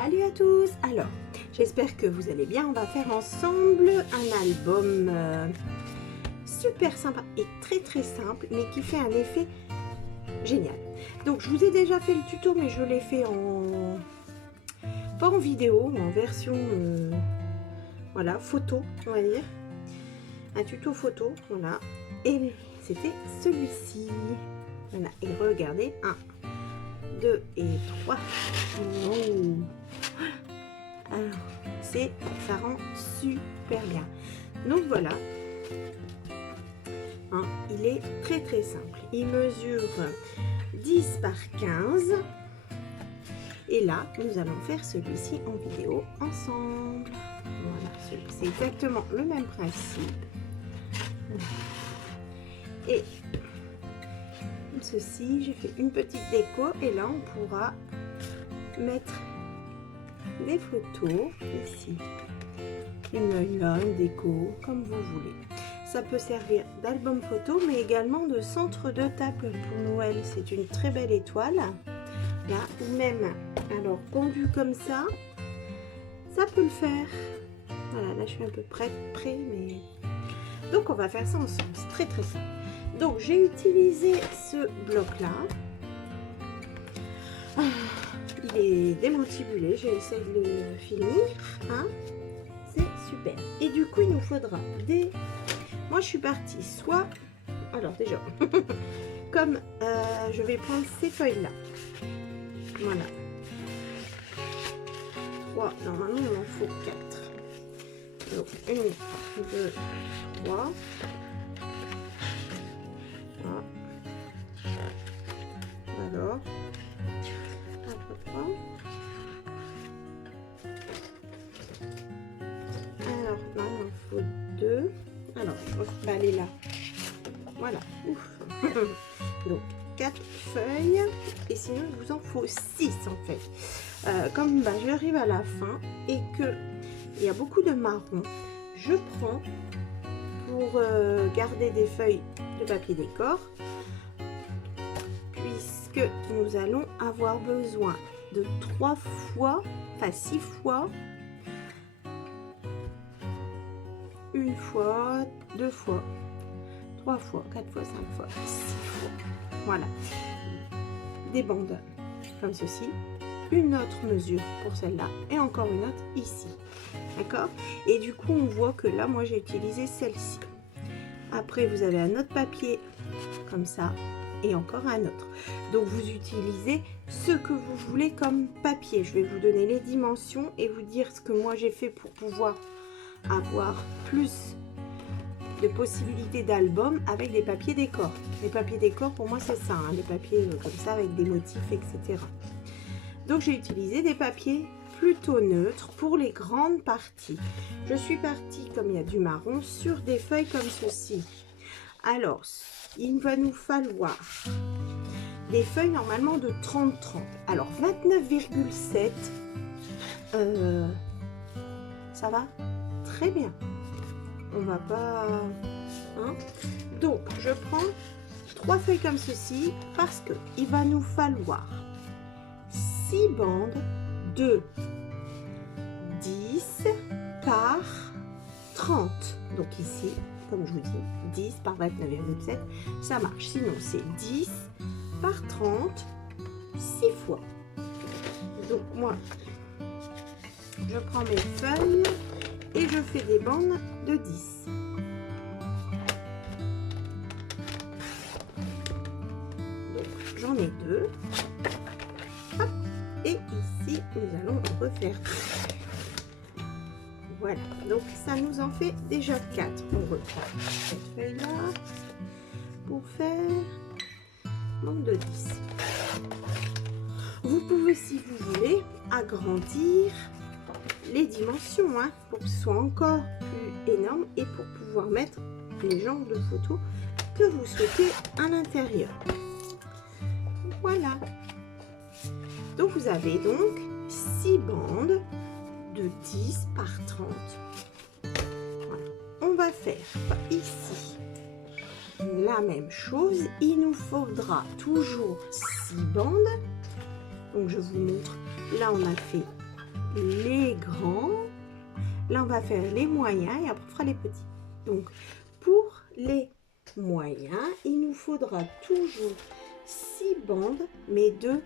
Salut à tous. Alors, j'espère que vous allez bien. On va faire ensemble un album super sympa et très simple, mais qui fait un effet génial. Donc, je vous ai déjà fait le tuto, mais je l'ai fait pas en vidéo, en version voilà, photo, on va dire. Un tuto photo, voilà. Et c'était celui-ci. Voilà, et regardez, 1, 2 et 3. Oh. Alors, ça rend super bien. Donc voilà, hein, il est très simple. Il mesure 10 par 15. Et là, nous allons faire celui-ci en vidéo ensemble. Voilà, c'est exactement le même principe. Et ceci, j'ai fait une petite déco et là, on pourra mettre des photos ici, une déco comme vous voulez. Ça peut servir d'album photo, mais également de centre de table pour Noël. C'est une très belle étoile là, ou même alors pendu comme ça peut le faire. Voilà, là je suis un peu près, mais donc on va faire ça ensemble. C'est très simple. Donc j'ai utilisé ce bloc là. Il est démantibulé, j'ai essayé de le finir, hein. C'est super. Et du coup, il nous faudra des... Moi, je suis partie soit... Alors déjà, comme je vais prendre ces feuilles-là. Voilà. 3, normalement, il m'en faut 4. Donc, 1, 2, 3. Alors... Alors, là, il en faut 2. Alors, je vais aller là. Voilà. Ouf. Donc, 4 feuilles. Et sinon, il vous en faut 6 en fait. Comme j'arrive à la fin et que il y a beaucoup de marron, je prends pour garder des feuilles de papier décor. Puisque nous allons avoir besoin de 3 fois, enfin 6 fois, 1 fois, 2 fois, 3 fois, 4 fois, 5 fois, 6 fois. Voilà. Des bandes comme ceci. Une autre mesure pour celle-là et encore une autre ici. D'accord? Et du coup, on voit que là, moi, j'ai utilisé celle-ci. Après, vous avez un autre papier comme ça et encore un autre. Donc, vous utilisez ce que vous voulez comme papier. Je vais vous donner les dimensions et vous dire ce que moi, j'ai fait pour pouvoir avoir plus de possibilités d'albums avec des papiers décor. Les papiers décor, pour moi, c'est ça, hein, les papiers comme ça avec des motifs, etc. Donc, j'ai utilisé des papiers plutôt neutres pour les grandes parties. Je suis partie, comme il y a du marron, sur des feuilles comme ceci. Alors, il va nous falloir des feuilles normalement de 30-30. Alors, 29,7, ça va très bien. On va pas... Hein. Donc, je prends 3 feuilles comme ceci parce que il va nous falloir 6 bandes de 10 par 30. Donc ici, comme je vous dis, 10 par 29,7, ça marche. Sinon, c'est 10 par 30, 6 fois. Donc moi, je prends mes feuilles et je fais des bandes de 10. Donc j'en ai 2. Hop. Et ici, nous allons refaire. Voilà, donc ça nous en fait déjà 4. On reprend cette feuille-là pour faire bande de 10. Vous pouvez, si vous voulez, agrandir les dimensions, hein, pour que ce soit encore plus énorme et pour pouvoir mettre les genres de photos que vous souhaitez à l'intérieur. Voilà. Donc vous avez donc 6 bandes de 10 par 30. Voilà. On va faire ici la même chose. Il nous faudra toujours 6 bandes. Donc je vous montre. Là on a fait les grands. Là, on va faire les moyens et après, on fera les petits. Donc, pour les moyens, il nous faudra toujours 6 bandes, mais de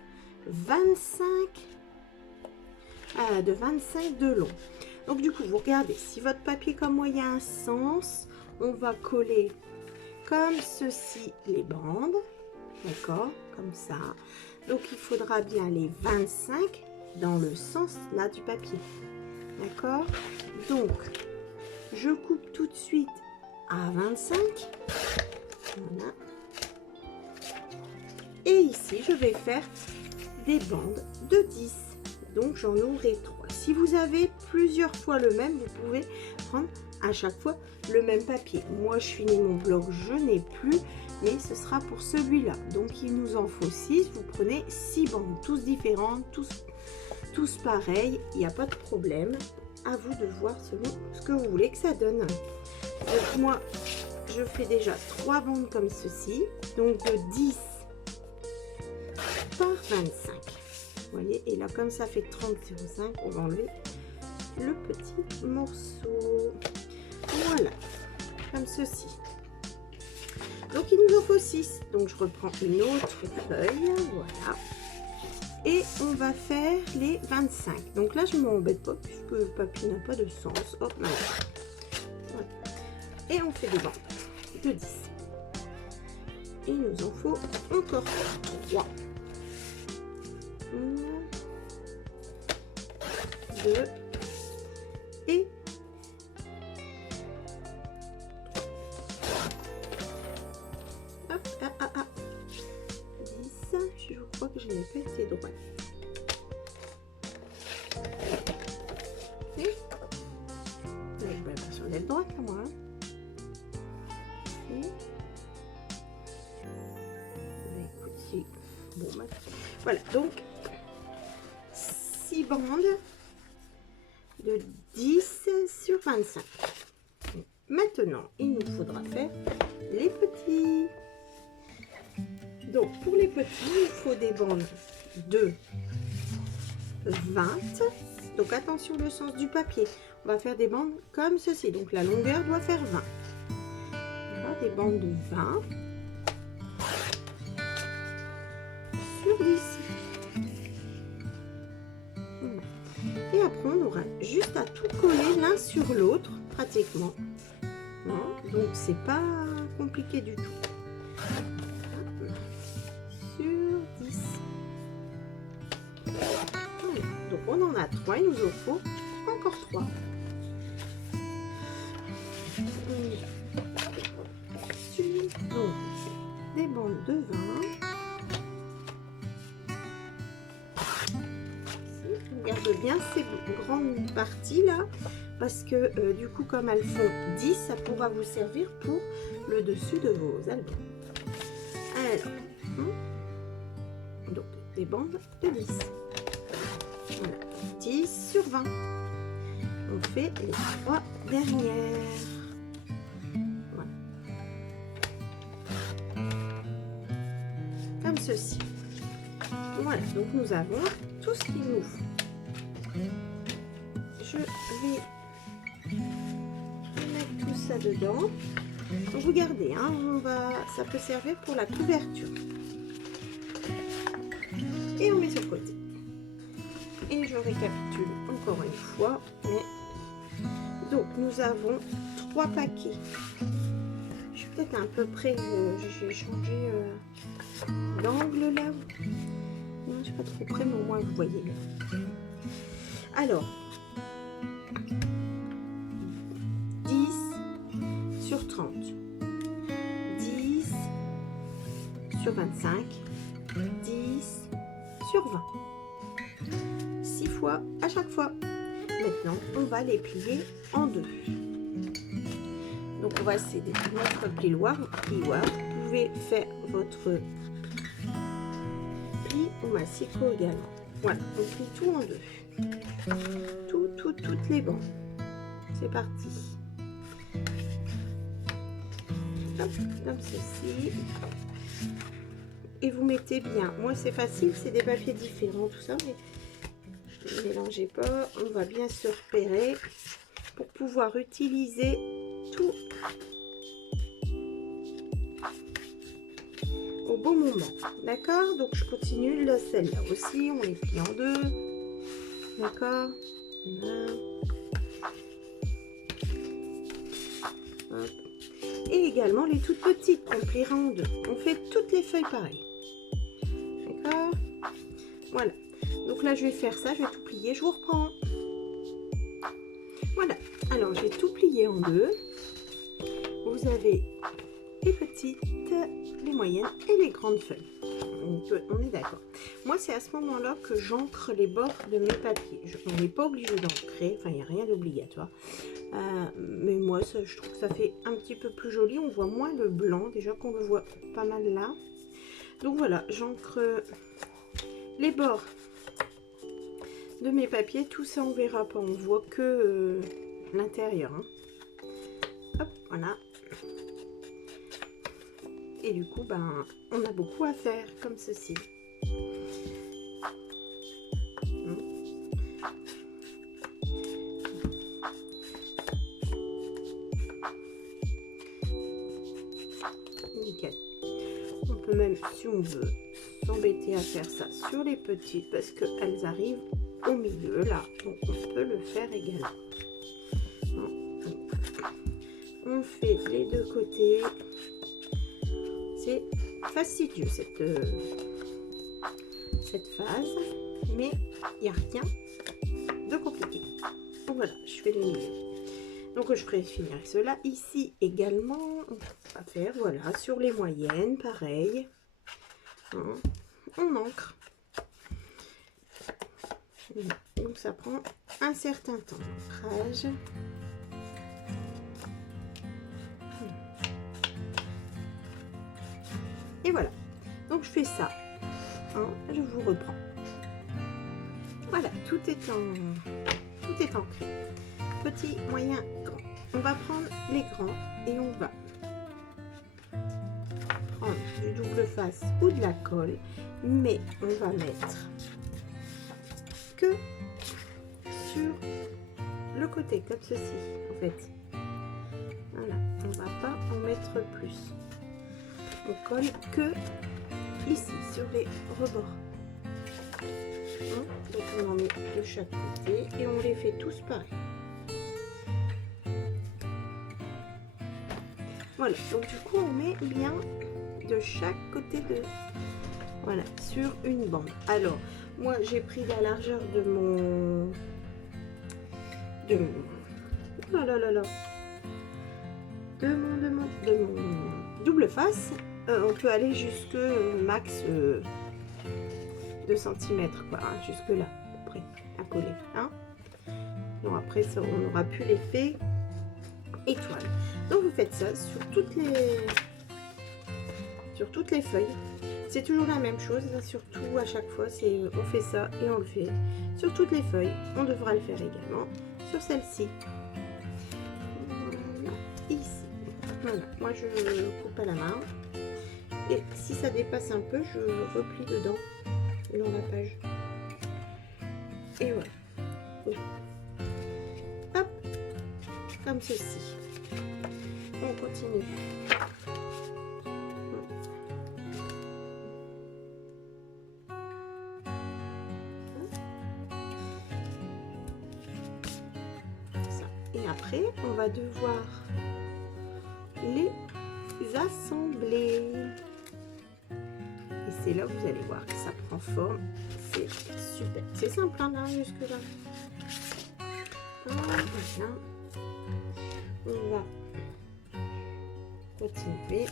25 de long. Donc, du coup, vous regardez, si votre papier comme moi, il y a un sens, on va coller comme ceci les bandes, d'accord, comme ça. Donc, il faudra bien les 25 dans le sens là du papier, d'accord. Donc, je coupe tout de suite à 25, voilà. Et ici, je vais faire des bandes de 10, donc j'en aurai 3. Si vous avez plusieurs fois le même, vous pouvez prendre à chaque fois le même papier. Moi, je finis mon bloc, je n'ai plus, mais ce sera pour celui-là. Donc, il nous en faut 6. Vous prenez 6 bandes, tous différentes, tous pareils. Il n'y a pas de problème. À vous de voir selon ce que vous voulez que ça donne. Donc, moi, je fais déjà 3 bandes comme ceci. Donc, de 10 par 25. Vous voyez, et là, comme ça fait 30,05, on va enlever le petit morceau. Voilà, comme ceci. Donc, il nous en faut 6. Donc, je reprends une autre feuille. Voilà. Et on va faire les 25. Donc là, je ne m'embête pas puisque le papier n'a pas de sens. Hop, voilà. Et on fait des bandes de 10. Il nous en faut encore 3. 1, 2 et 10. Je crois que je n'ai pas été droite. Et sur l'aile droite à moi. Écoutez, bon, voilà, donc 6 bandes de 10 sur 25. Maintenant, il nous faudra faire les petits. Donc, pour les petits, il faut des bandes de 20. Donc, attention le sens du papier. On va faire des bandes comme ceci. Donc, la longueur doit faire 20. Voilà, des bandes de 20 sur 10. Voilà. Et après, on aura juste à tout coller l'un sur l'autre, pratiquement. Voilà. Donc, c'est pas compliqué du tout. Sur 10. Voilà. Donc, on en a 3. Il nous en faut encore 3. Donc, des bandes de 20. On garde bien ces grandes parties là, parce que du coup, comme elles font 10, ça pourra vous servir pour le dessus de vos albums. Alors, donc des bandes de 10. Voilà, 10 sur 20. On fait les 3 dernières. Voilà. Comme ceci. Voilà, donc nous avons tout ce qu'il nous faut. Je vais mettre tout ça dedans. Donc regardez, hein, ça peut servir pour la couverture. Et on met sur le côté. Et je récapitule encore une fois. Donc nous avons 3 paquets. Je suis peut-être à peu près, j'ai changé d'angle là. Non, je suis pas trop près, mais au moins vous voyez. Alors, 10 sur 30, 10 sur 25, 10 sur 20. 6 fois à chaque fois. Maintenant, on va les plier en deux. Donc, on va essayer de notre plioir. Vous pouvez faire votre pli au massicot également. Voilà, on plie tout en deux. Toutes les bandes. C'est parti. Hop, comme ceci. Et vous mettez bien. Moi, c'est facile, c'est des papiers différents, tout ça, mais mélangez pas, on va bien se repérer pour pouvoir utiliser tout au bon moment. D'accord? Donc je continue celle-là aussi, on les plie en deux. D'accord? Et également les toutes petites qu'on pliera en deux. On fait toutes les feuilles pareilles. D'accord? Voilà. Donc là, je vais faire ça, je vais tout plier, je vous reprends. Voilà. Alors, j'ai tout plié en deux. Vous avez les petites, les moyennes et les grandes feuilles. On est d'accord. Moi, c'est à ce moment-là que j'encre les bords de mes papiers. On n'est pas obligé d'ancrer, enfin, il n'y a rien d'obligatoire. Mais moi, ça, je trouve que ça fait un petit peu plus joli. On voit moins le blanc, déjà qu'on le voit pas mal là. Donc voilà, j'encre les bords de mes papiers. Tout ça, on verra pas. On voit que l'intérieur. Hein. Hop, voilà. Et du coup, ben, on a beaucoup à faire comme ceci. Nickel. On peut même, si on veut, s'embêter à faire ça sur les petites parce qu'elles arrivent au milieu là. Donc on peut le faire également. On fait les deux côtés. C'est fastidieux cette phase, mais il n'y a rien de compliqué. Donc voilà, je fais le milieu. Donc je ferai finir cela ici également. On va faire voilà sur les moyennes, pareil. Hein, on encre. Donc ça prend un certain temps d'ancrage. Et voilà. Donc je fais ça. Hein, je vous reprends. Voilà, tout est ancré. Petit, moyen, grand. On va prendre les grands et on va prendre du double face ou de la colle, mais on va mettre que sur le côté comme ceci en fait. Voilà, on va pas en mettre plus. On colle que ici sur les rebords. Donc on en met de chaque côté et on les fait tous pareil. Voilà, donc du coup on met bien de chaque côté voilà, sur une bande. Alors moi j'ai pris la largeur de mon double face. On peut aller jusque max 2 cm quoi, hein, jusque là à peu près à coller, hein. Bon, après ça on aura plus l'effet étoile. Donc vous faites ça sur toutes les feuilles. C'est toujours la même chose, surtout à chaque fois, c'est on fait ça et on le fait sur toutes les feuilles. On devra le faire également sur celle-ci. Voilà, ici. Voilà, moi je coupe à la main. Et si ça dépasse un peu, je replie dedans dans la page. Et voilà. Hop, comme ceci. On continue. Ça. Et après, on va devoir les assembler. Et c'est là où vous allez voir que ça prend forme. C'est super. C'est simple, hein, là, jusque là. Voilà. On va continuer.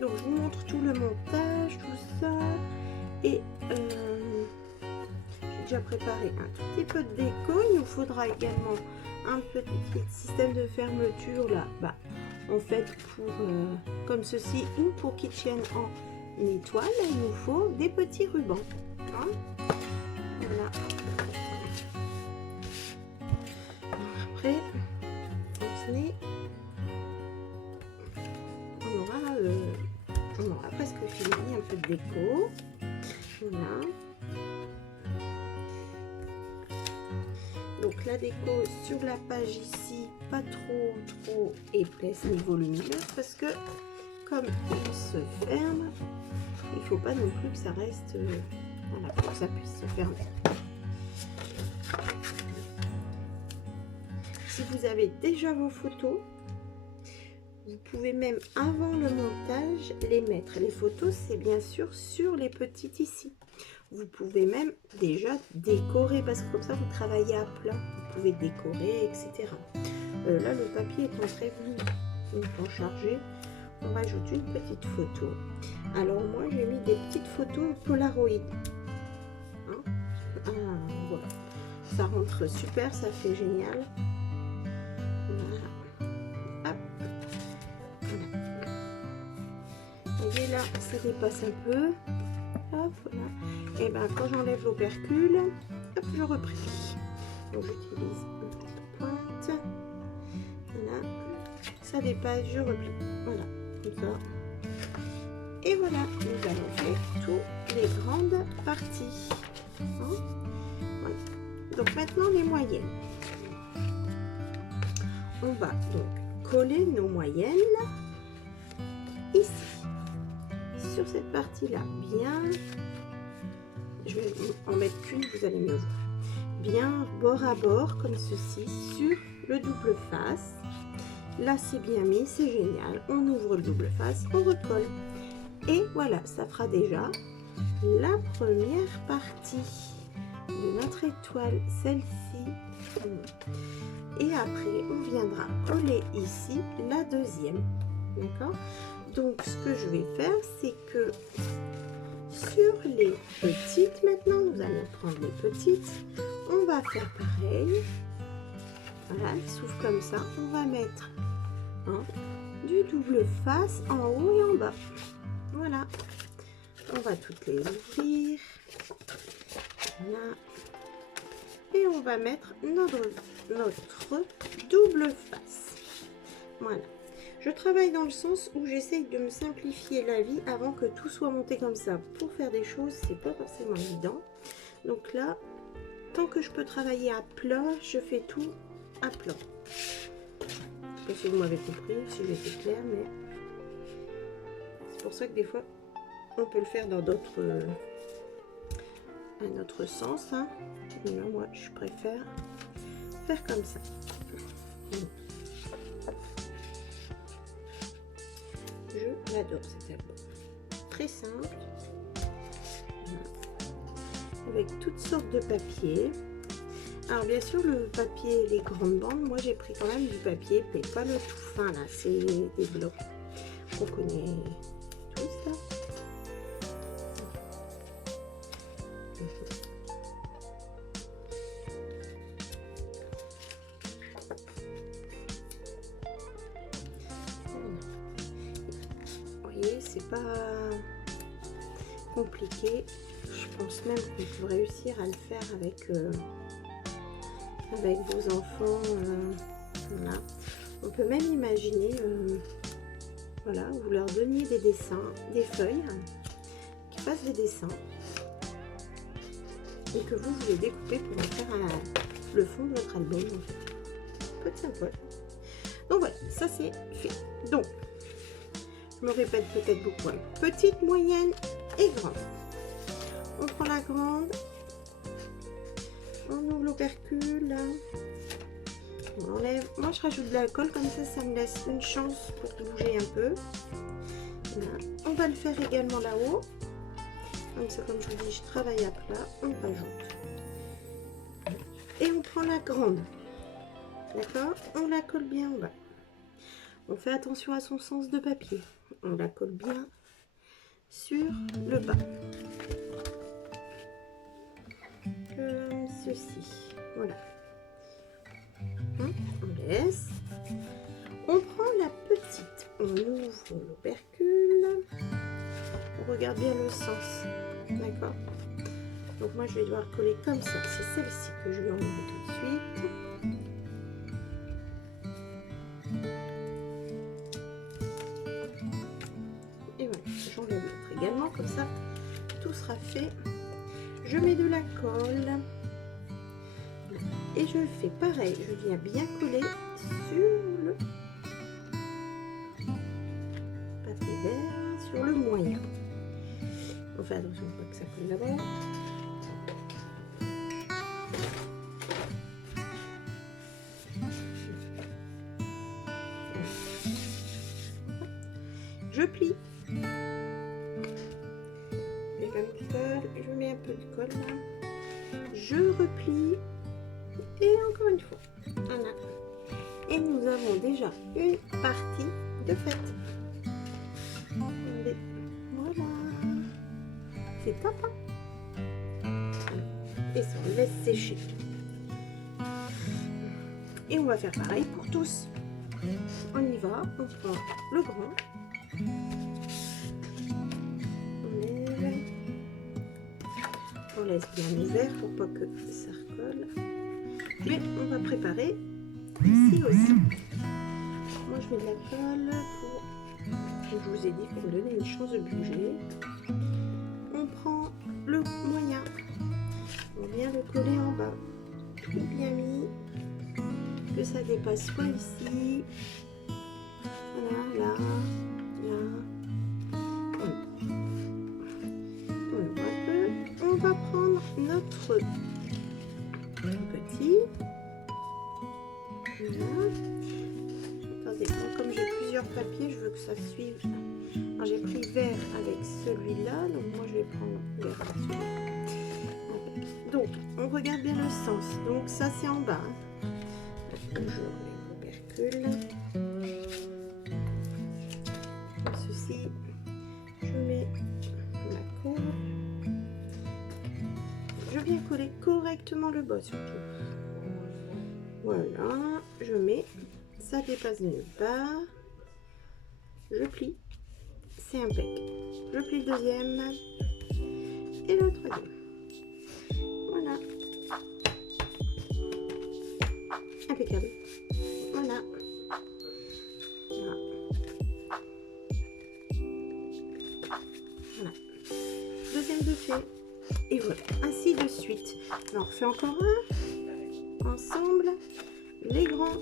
Donc je vous montre tout le montage, tout ça. Et j'ai déjà préparé un tout petit peu de déco. Il nous faudra également un petit système de fermeture là, en fait pour comme ceci, ou pour qu'ils tiennent en étoile, il nous faut des petits rubans. Hein, voilà. Après, on aura presque fini un peu de déco. Voilà. Donc la déco sur la page ici, pas trop épaisse ni volumineuse parce que comme il se ferme, il faut pas non plus que ça reste, voilà, pour que ça puisse se fermer. Si vous avez déjà vos photos, vous pouvez même avant le montage les mettre. Les photos, c'est bien sûr sur les petites ici. Vous pouvez même déjà décorer parce que comme ça vous travaillez à plat. Vous pouvez décorer, etc. Là, le papier étant très longtemps chargé, on rajoute une petite photo. Alors moi, j'ai mis des petites photos Polaroid. Hein, voilà. Ça rentre super, ça fait génial. Voilà. Hop. Voilà. Vous voyez là, ça dépasse un peu. Hop, voilà. Et ben quand j'enlève l'opercule, hop, je replie. Donc j'utilise une petite pointe. Voilà. Ça dépasse, je replie. Voilà, comme ça. Et voilà, nous allons faire toutes les grandes parties. Hein, voilà. Donc maintenant les moyennes. On va donc coller nos moyennes ici. Sur cette partie là, bien, je vais en mettre qu'une, vous allez mieux voir, bien bord à bord comme ceci sur le double face. Là c'est bien mis, c'est génial, on ouvre le double face, on recolle et voilà, ça fera déjà la première partie de notre étoile, celle-ci, et après on viendra coller ici la deuxième, d'accord. Donc, ce que je vais faire, c'est que sur les petites, maintenant, nous allons prendre les petites. On va faire pareil. Voilà, elles s'ouvrent comme ça. On va mettre du double face en haut et en bas. Voilà. On va toutes les ouvrir. Voilà. Et on va mettre notre double face. Voilà. Je travaille dans le sens où j'essaye de me simplifier la vie avant que tout soit monté comme ça. Pour faire des choses, c'est pas forcément évident. Donc là, tant que je peux travailler à plat, je fais tout à plat. Je sais pas si vous m'avez compris, si j'étais claire, mais c'est pour ça que des fois, on peut le faire dans d'autres, un autre sens. Hein. Mais là, moi, je préfère faire comme ça. Je l'adore cet album. Très simple. Avec toutes sortes de papiers. Alors bien sûr le papier, les grandes bandes, moi j'ai pris quand même du papier épais, pas le tout fin là, c'est des blocs qu'on connaît tous là. C'est pas compliqué, je pense même qu'on peut réussir à le faire avec vos enfants. Voilà. On peut même imaginer, voilà, vous leur donniez des dessins, des feuilles qui fassent des dessins et que vous les découpez pour en faire le fond de votre album. En fait. Peu de sympa. Donc voilà, ça c'est fait. Donc je me répète peut-être beaucoup. Petite, moyenne et grande. On prend la grande. On ouvre l'opercule. On enlève. Moi, je rajoute de l'alcool. Comme ça me laisse une chance pour bouger un peu. Là. On va le faire également là-haut. Comme ça, comme je vous dis, je travaille à plat. On rajoute. Et on prend la grande. D'accord? On la colle bien en bas. On fait attention à son sens de papier. On la colle bien sur le bas. Comme ceci. Voilà. On laisse. On prend la petite. On ouvre l'opercule. On regarde bien le sens. D'accord? Donc moi, je vais devoir coller comme ça. C'est celle-ci que je vais enlever tout de suite. J'enlève l'autre également, comme ça tout sera fait, je mets de la colle et je fais pareil, je viens bien coller sur le papier vert, sur le moyen. On fait attention pas que ça colle d'abord. Je plie. Et comme ça, je mets un peu de colle là. Je replie. Et encore une fois. Voilà. Et nous avons déjà une partie de faite. Voilà. C'est top. Hein? Et ça, on laisse sécher. Et on va faire pareil pour tous. On y va. On prend le grand. On laisse bien ouvert pour pas que ça recolle. Mais on va préparer ici aussi. Moi je mets de la colle pour, comme je vous ai dit, pour me donner une chance de bouger. On prend le moyen. On vient le coller en bas. Tout bien mis. Que ça dépasse pas ici. Voilà, là. On va prendre notre petit. Voilà. Attendez, comme j'ai plusieurs papiers, je veux que ça suive. J'ai pris vert avec celui-là, donc moi je vais prendre vert. Donc, on regarde bien le sens. Donc ça c'est en bas. Je mets l'opercule. Comme ceci. Je mets ma colle. Je viens coller correctement le bas surtout. Voilà, je mets, ça dépasse nulle part. Je plie, c'est impec. Je plie le deuxième et le troisième. Voilà. Impeccable. Voilà. Voilà. Voilà. Deuxième de fait. Et voilà, ainsi de suite. On en refait encore un. Ensemble. Les grands.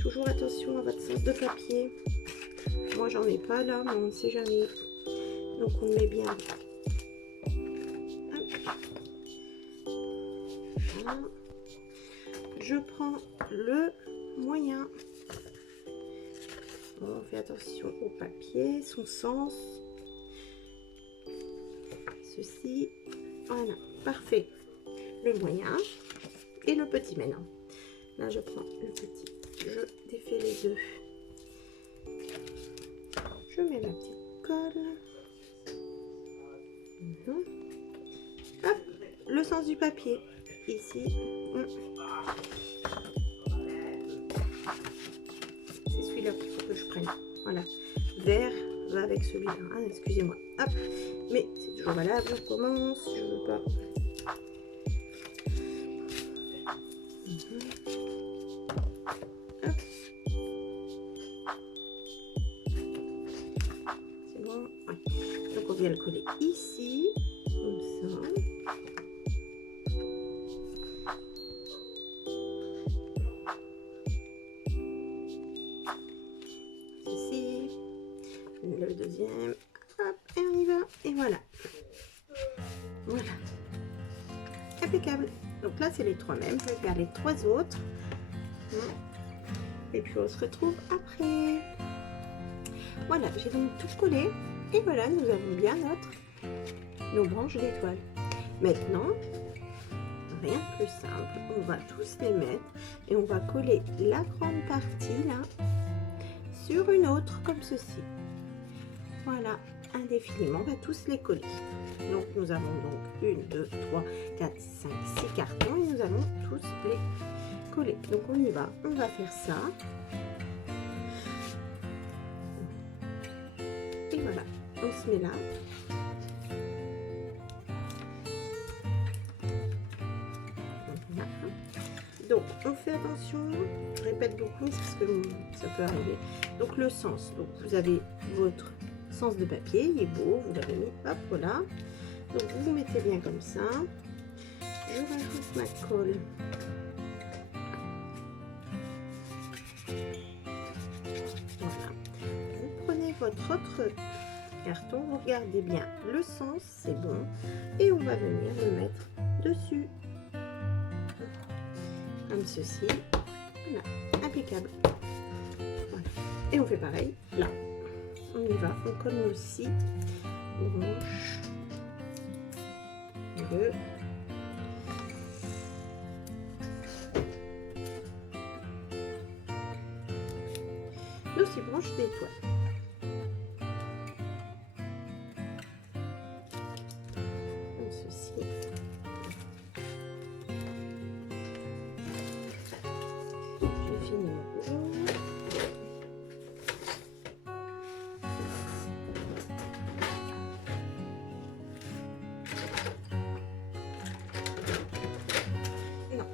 Toujours attention à votre sens de papier. Moi, j'en ai pas là, mais on ne sait jamais. Donc, on le met bien. Voilà. Je prends le moyen. On fait attention au papier, son sens. Ceci, voilà, parfait. Le moyen et le petit maintenant. Là, je prends le petit, je défais les deux. Je mets ma petite colle. Hop, le sens du papier. Ici. C'est celui-là qu'il faut que je prenne. Voilà. Vert va avec celui-là. Ah, excusez-moi. Hop. Mais c'est toujours valable. Je recommence. Je veux pas. Hop. C'est bon. Ouais. Donc on vient le coller ici. Comme ça. Le deuxième, hop, et on y va, et voilà. Voilà. Impeccable. Donc là, c'est les trois mêmes. Je vais faire les trois autres. Et puis, on se retrouve après. Voilà, j'ai donc tout collé. Et voilà, nous avons bien nos branches d'étoiles. Maintenant, rien de plus simple. On va tous les mettre et on va coller la grande partie là sur une autre comme ceci. Voilà, indéfiniment, on va tous les coller. Donc nous avons donc 1, 2, 3, 4, 5, 6 cartons et nous allons tous les coller. Donc on y va, on va faire ça. Et voilà, on se met là. Voilà. Donc on fait attention, je répète beaucoup, c'est parce que ça peut arriver. Donc le sens, donc vous avez votre sens de papier, il est beau, vous l'avez mis, hop, voilà. Donc vous vous mettez bien comme ça. Je rajoute ma colle. Voilà. Vous prenez votre autre carton, vous regardez bien le sens, c'est bon. Et on va venir le mettre dessus. Comme ceci. Voilà, impeccable. Voilà. Et on fait pareil, là. On y va, on colle aussi branche. 2. Aussi branche d'étoiles. Comme ceci. J'ai fini mon boulot. Non.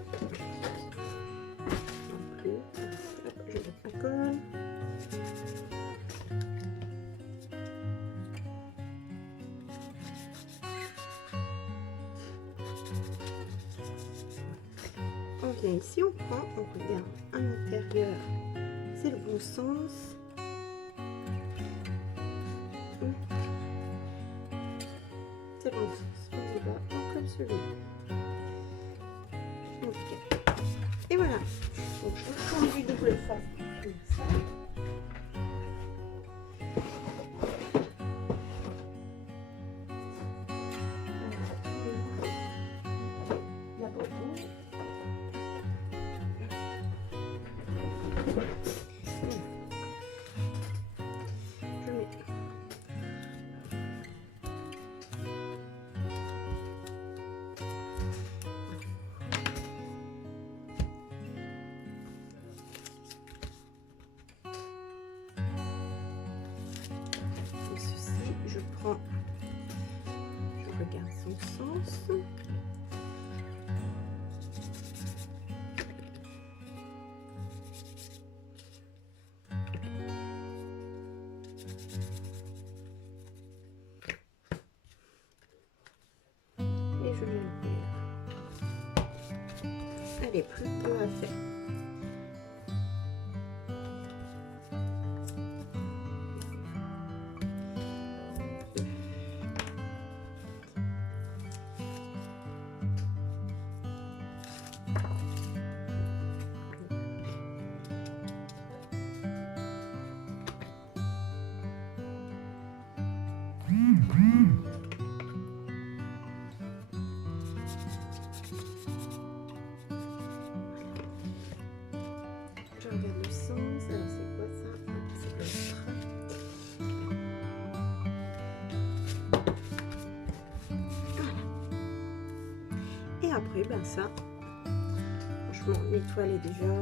Non plus. Hop, je mets ma colle. On vient ici, on prend, on regarde à l'intérieur, c'est le bon sens. C'est le bon sens. On y va, on colle celui-là. Ok. Et voilà. Donc je retourne du double face pour finir ça. Je prends, je regarde son sens. Et je vais l'ouvrir. Elle est plus peu à faire. Je regarde le sens. Alors c'est quoi ça? C'est l'autre. Voilà. Et après, ben ça, franchement, l'étoile est déjà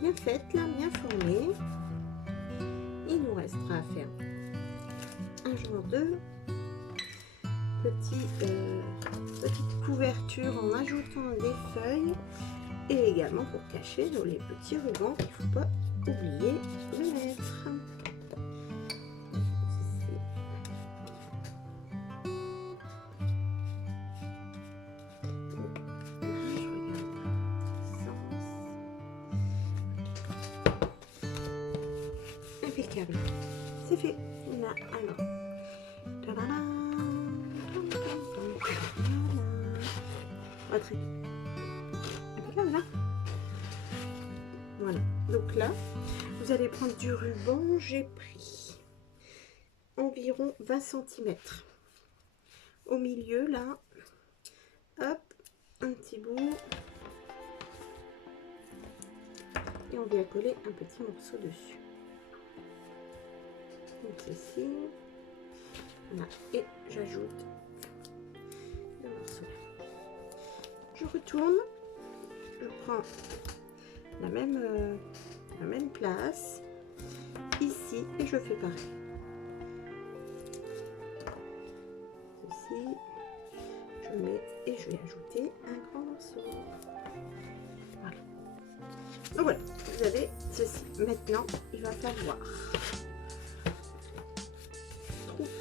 bien faite, là, bien formée. Il nous restera à faire un genre de petite couverture en ajoutant des feuilles. Et également pour cacher les petits rubans qu'il ne faut pas oublier de mettre. Impeccable. C'est fait. Là, alors. Très bien. Là. Voilà, donc là vous allez prendre du ruban. J'ai pris environ 20 cm au milieu là, hop, un petit bout et on vient coller un petit morceau dessus, donc ceci, voilà, et j'ajoute le morceau, je retourne. Je prends la même place ici et je fais pareil. Ceci, je mets et je vais ajouter un grand morceau. Voilà. Donc voilà, vous avez ceci. Maintenant, il va falloir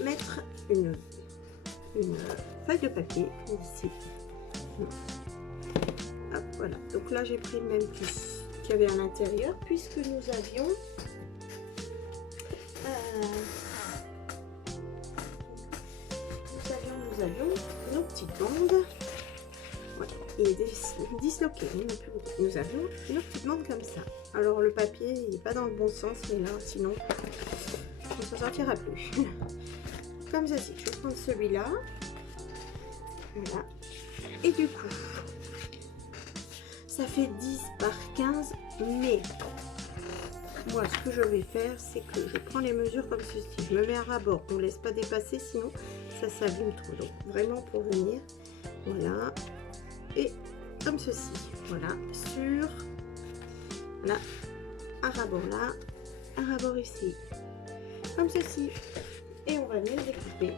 mettre une feuille de papier ici. Hop, voilà. Donc là, j'ai pris le même qu'il y avait à l'intérieur, puisque nous avions nos petites bandes. Voilà. Il est disloqué. Nous avions nos petites bandes comme ça. Alors le papier, il n'est pas dans le bon sens, mais là, sinon, on ne s'en sortira plus. Comme ceci. Je vais prendre celui-là. Voilà. Et du coup, ça fait 10 par 15, mais moi, ce que je vais faire, c'est que je prends les mesures comme ceci. Je me mets à ras-bord. On ne laisse pas dépasser, sinon ça s'abîme trop. Donc, vraiment pour venir, voilà. Et comme ceci. Voilà. Sur, voilà, à ras-bord là, à ras-bord ici. Comme ceci. Et on va venir les découper.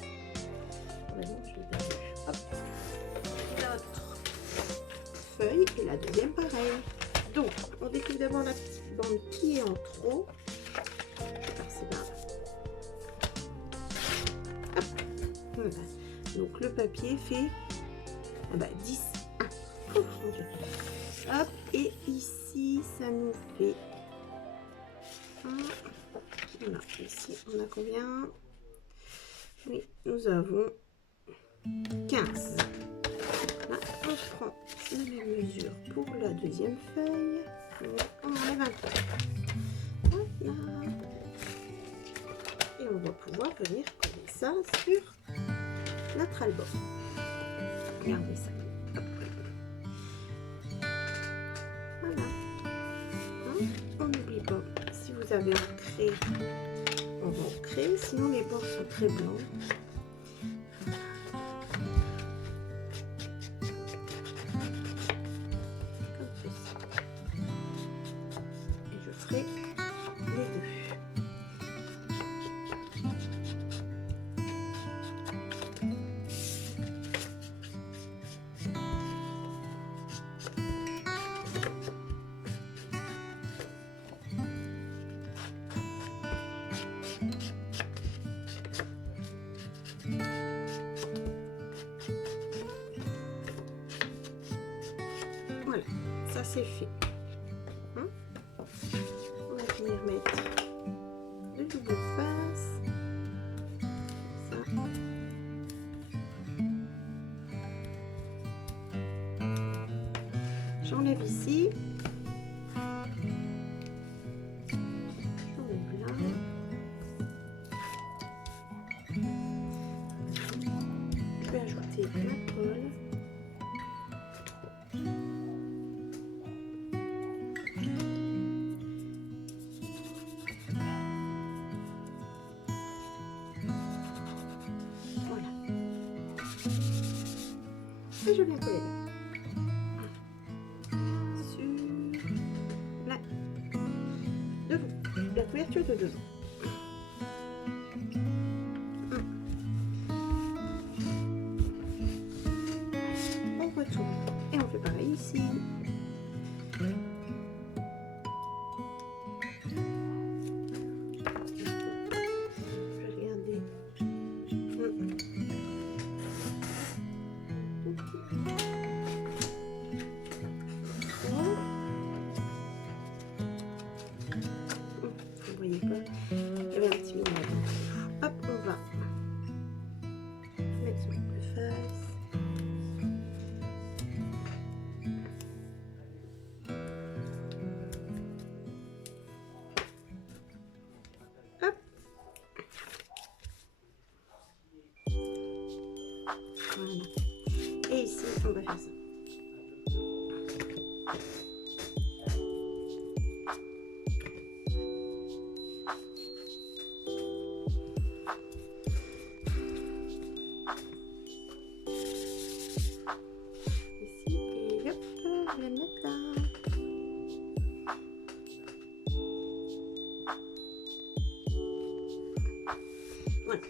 Voilà, je vais faire, hop. Notre feuille et la deuxième pareil. Donc, on découpe d'abord la petite bande qui est en trop. Par-ci là. Hop. Voilà. Donc, le papier fait 10. Oh, mon Dieu. Hop. Et ici, ça nous fait. Voilà. Ici, on a combien? Oui, nous avons 15. Là, on prend la même mesure pour la deuxième feuille. On enlève un peu. Voilà. Et on va pouvoir venir coller ça sur notre album. Regardez ça. Hop. Voilà. On n'oublie pas, si vous avez ancré, on va ancrer. Sinon, les bords sont très blancs. Voilà, ça c'est fait. On va venir mettre le double face. Ça. J'enlève ici. J'enlève là. Je vais ajouter la colle. Et je viens coller là. Sur la couverture de devant. On retourne et on fait pareil ici. Hop, on va mettre sur le face. Hop. Voilà. Et ici, on va faire ça. Voilà.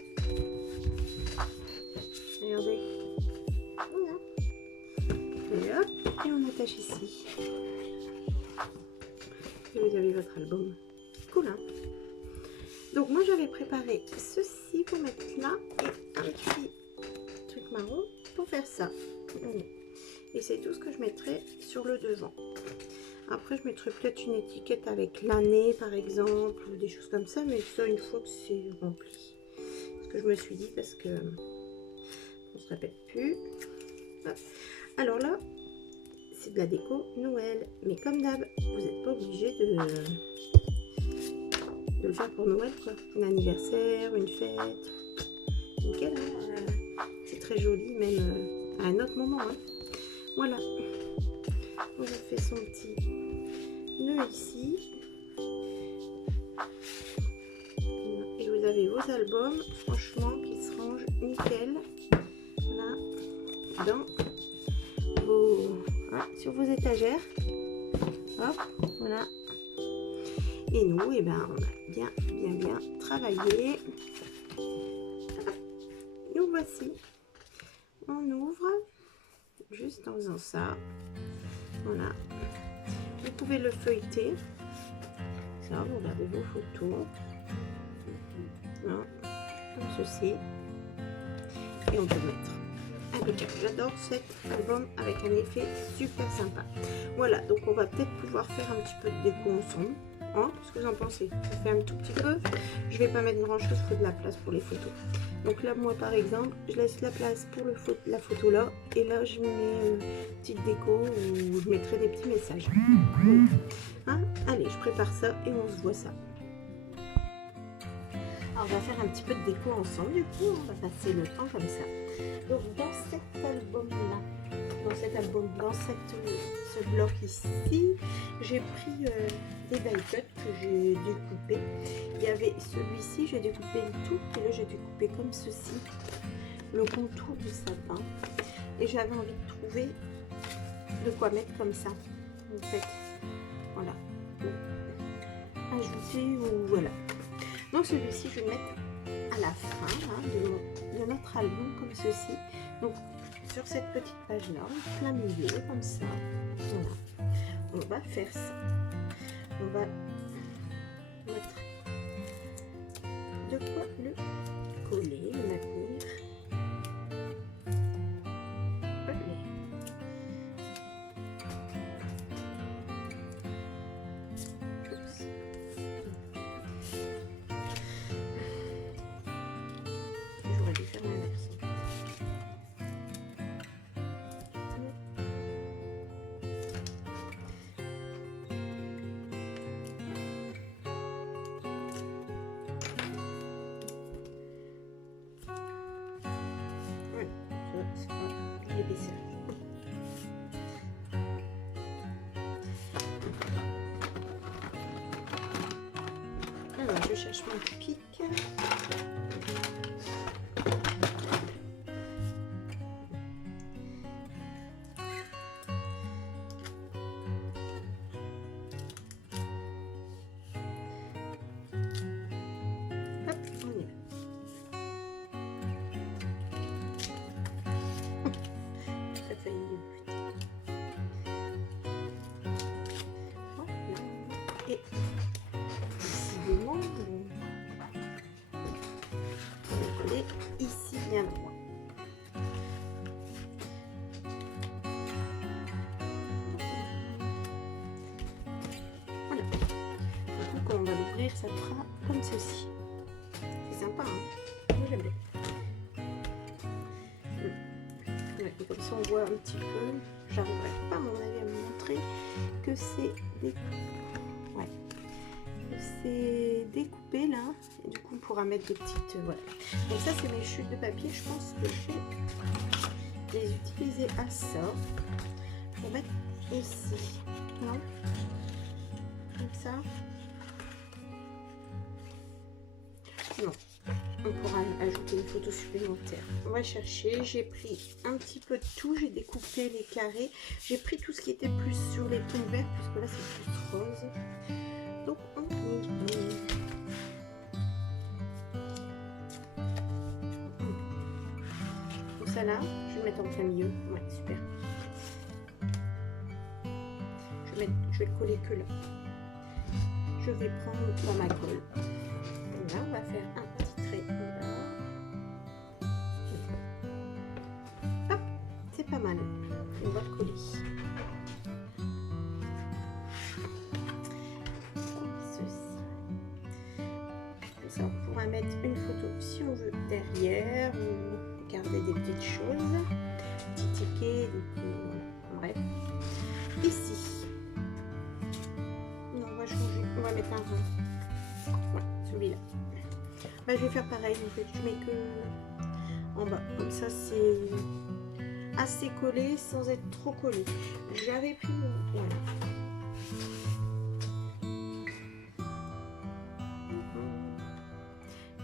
Regardez. Voilà. Et hop, et on attache ici. Et vous avez votre album. Cool, hein? Donc moi j'avais préparé ceci pour mettre là et un petit truc marron pour faire ça. Et c'est tout ce que je mettrai sur le devant. Après je mettrai peut-être une étiquette avec l'année par exemple ou des choses comme ça, mais ça une fois que c'est rempli. Ce que je me suis dit parce que on se répète plus. Hop. Alors là c'est de la déco Noël, mais comme d'hab vous n'êtes pas obligé de le faire pour Noël quoi. Un anniversaire, une fête, nickel hein. C'est très joli même à un autre moment hein. Voilà, on a fait son petit nœud ici et vous avez vos albums franchement qui se rangent nickel là dans vos sur vos étagères. Hop, voilà. Et nous, et ben, on a bien travaillé. Nous voici. On ouvre juste en faisant ça. Voilà. Vous pouvez le feuilleter. Ça, vous regardez vos photos. Voilà. Comme ceci. Et on peut mettre. J'adore cet album avec un effet super sympa. Voilà, donc on va peut-être pouvoir faire un petit peu de déco ensemble. Hein, qu'est-ce que vous en pensez? On fait un tout petit peu. Je vais pas mettre grand chose, il faut de la place pour les photos. Donc là, moi par exemple, je laisse la place pour la photo là. Et là, je mets une petite déco où je mettrai des petits messages. Voilà. Hein, allez, je prépare ça et on se voit ça. Alors, on va faire un petit peu de déco ensemble. Du coup, on va passer le temps comme ça. Donc, dans cet album-là, dans ce bloc ici, j'ai pris des die cuts que j'ai découpés. Il y avait celui-ci, j'ai découpé le tout. Et là, j'ai découpé comme ceci, le contour du sapin. Et j'avais envie de trouver de quoi mettre comme ça. En fait, voilà. Ajouter ou voilà. Donc celui-ci, je vais le mettre à la fin hein, de notre album comme ceci. Donc sur cette petite page là, en plein milieu comme ça. Voilà. On va faire ça. On va mettre de quoi le coller, le maintenir. Alors, je cherche mon pic. Hop, on y va. Ça a failli buter. Voilà. Et décidément, on va coller ici bien droit. Voilà. Du coup, quand on va l'ouvrir, ça fera comme ceci. C'est sympa, hein? Moi, j'aime bien. Ouais, et comme ça, on voit un petit peu. J'arriverai pas, à mon avis, à vous montrer que c'est découpé là. Et du coup, on pourra mettre des petites. Voilà. Donc, ça, c'est mes chutes de papier. Je pense que je vais les utiliser à ça pour mettre ici. Non? Comme ça. Non. On pourra ajouter une photo supplémentaire. On va chercher. J'ai pris un petit peu de tout. J'ai découpé les carrés. J'ai pris tout ce qui était plus sur les tons verts, puisque là c'est plus rose. Donc on y va. Donc ça là, je vais le mettre en plein milieu. Ouais, super. Je vais le coller que là. Je vais prendre ma colle. Là, on pas mal. On va le coller. Ça, on pourra mettre une photo si on veut derrière ou garder des petites choses, des petits tickets, des petits... bref. Ici, non, on va changer, on va mettre un rond. Voilà, celui-là. Bah, je vais faire pareil, en fait, je mets que en bas, comme ça c'est assez collé sans être trop collé. J'avais pris mon... voilà.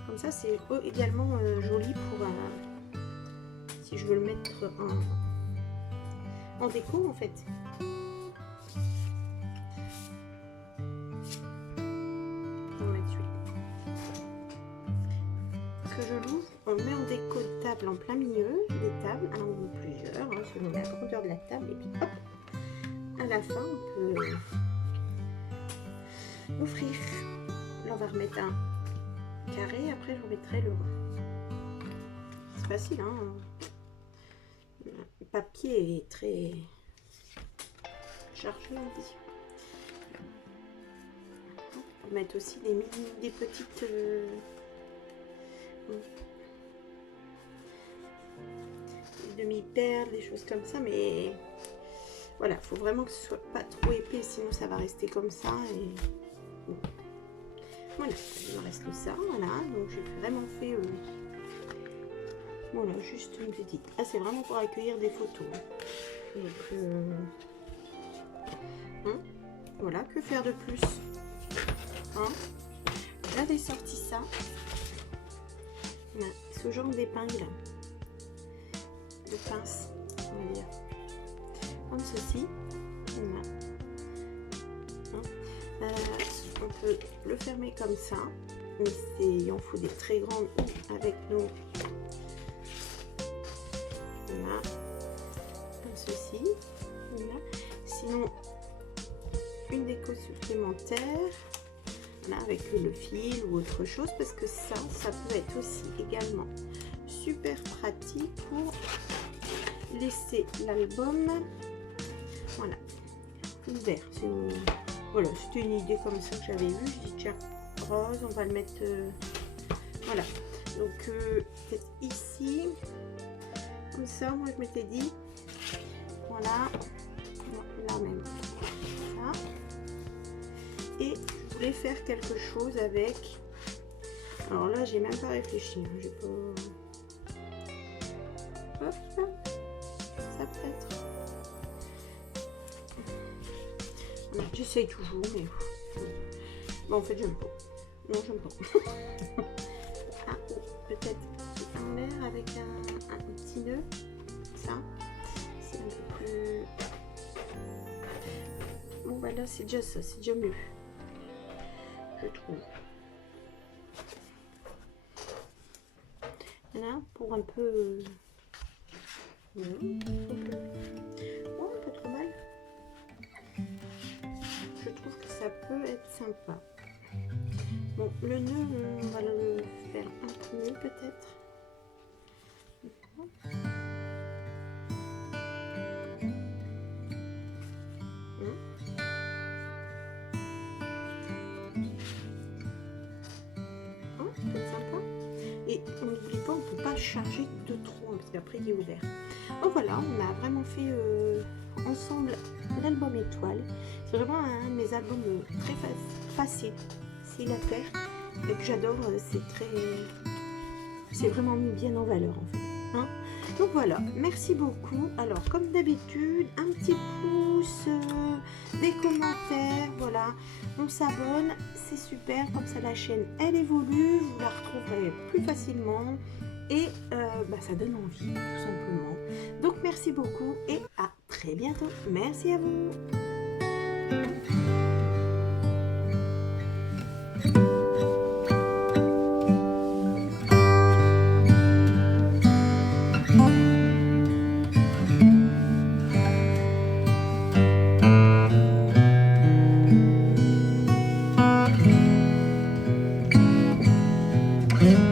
Comme ça, c'est également joli pour si je veux le mettre en déco en fait. On va mettre celui-là. Parce que je l'ouvre, on le met en déco de table en plein milieu des tables, un ou plusieurs, hein, selon la grandeur de la table, et puis hop, à la fin on peut offrir. Là on va remettre un carré, après je remettrai le rond. C'est facile, hein. Le papier est très chargé, on dit. On peut mettre aussi des petites des demi-perles, des choses comme ça, mais voilà, faut vraiment que ce soit pas trop épais, sinon ça va rester comme ça. Et bon. Voilà, il me reste ça, voilà, donc j'ai vraiment fait, voilà, juste une petite, ah c'est vraiment pour accueillir des photos, donc, hein, voilà, que faire de plus, hein, j'avais sorti ça, voilà, ce genre d'épingle, de pince, on va dire, comme ceci, voilà. On peut le fermer comme ça, mais il en faut des très grandes avec nos, voilà, comme ceci, voilà. Sinon une déco supplémentaire, voilà, avec le fil ou autre chose, parce que ça peut être aussi également super pratique pour laisser l'album, voilà, ouvert. Voilà, c'était une idée comme ça que j'avais vue. Je dis tiens, rose, on va le mettre, voilà. Donc peut-être ici, comme ça, moi je m'étais dit, voilà, là même, ça. Et je voulais faire quelque chose avec. Alors là, j'ai même pas réfléchi. Hein, j'ai pas. Hop, ça peut être. J'essaye toujours, mais bon, en fait, j'aime pas. Non, j'aime pas. Ah, peut-être un verre avec un petit nœud. Ça, c'est un peu plus. Bon, bah là, c'est déjà ça, c'est déjà mieux. Je trouve. Là, pour un peu. Oh, un peu trop mal. Je trouve que ça peut être sympa. Bon, le nœud, on va le faire un peu mieux peut-être. Oh, ça peut être sympa. Et on n'oublie pas, on ne peut pas charger de trop, hein, parce qu'après il est ouvert. Donc voilà, on a vraiment fait ensemble l'album étoile. C'est vraiment un de mes albums très facile à faire et que j'adore. C'est vraiment mis bien en valeur en fait. Hein, donc voilà, merci beaucoup. Alors comme d'habitude, un petit pouce, des commentaires, voilà, on s'abonne, c'est super, comme ça la chaîne elle évolue, vous la retrouverez plus facilement et ça donne envie tout simplement. Donc merci beaucoup et à très bientôt. Merci à vous. Yeah.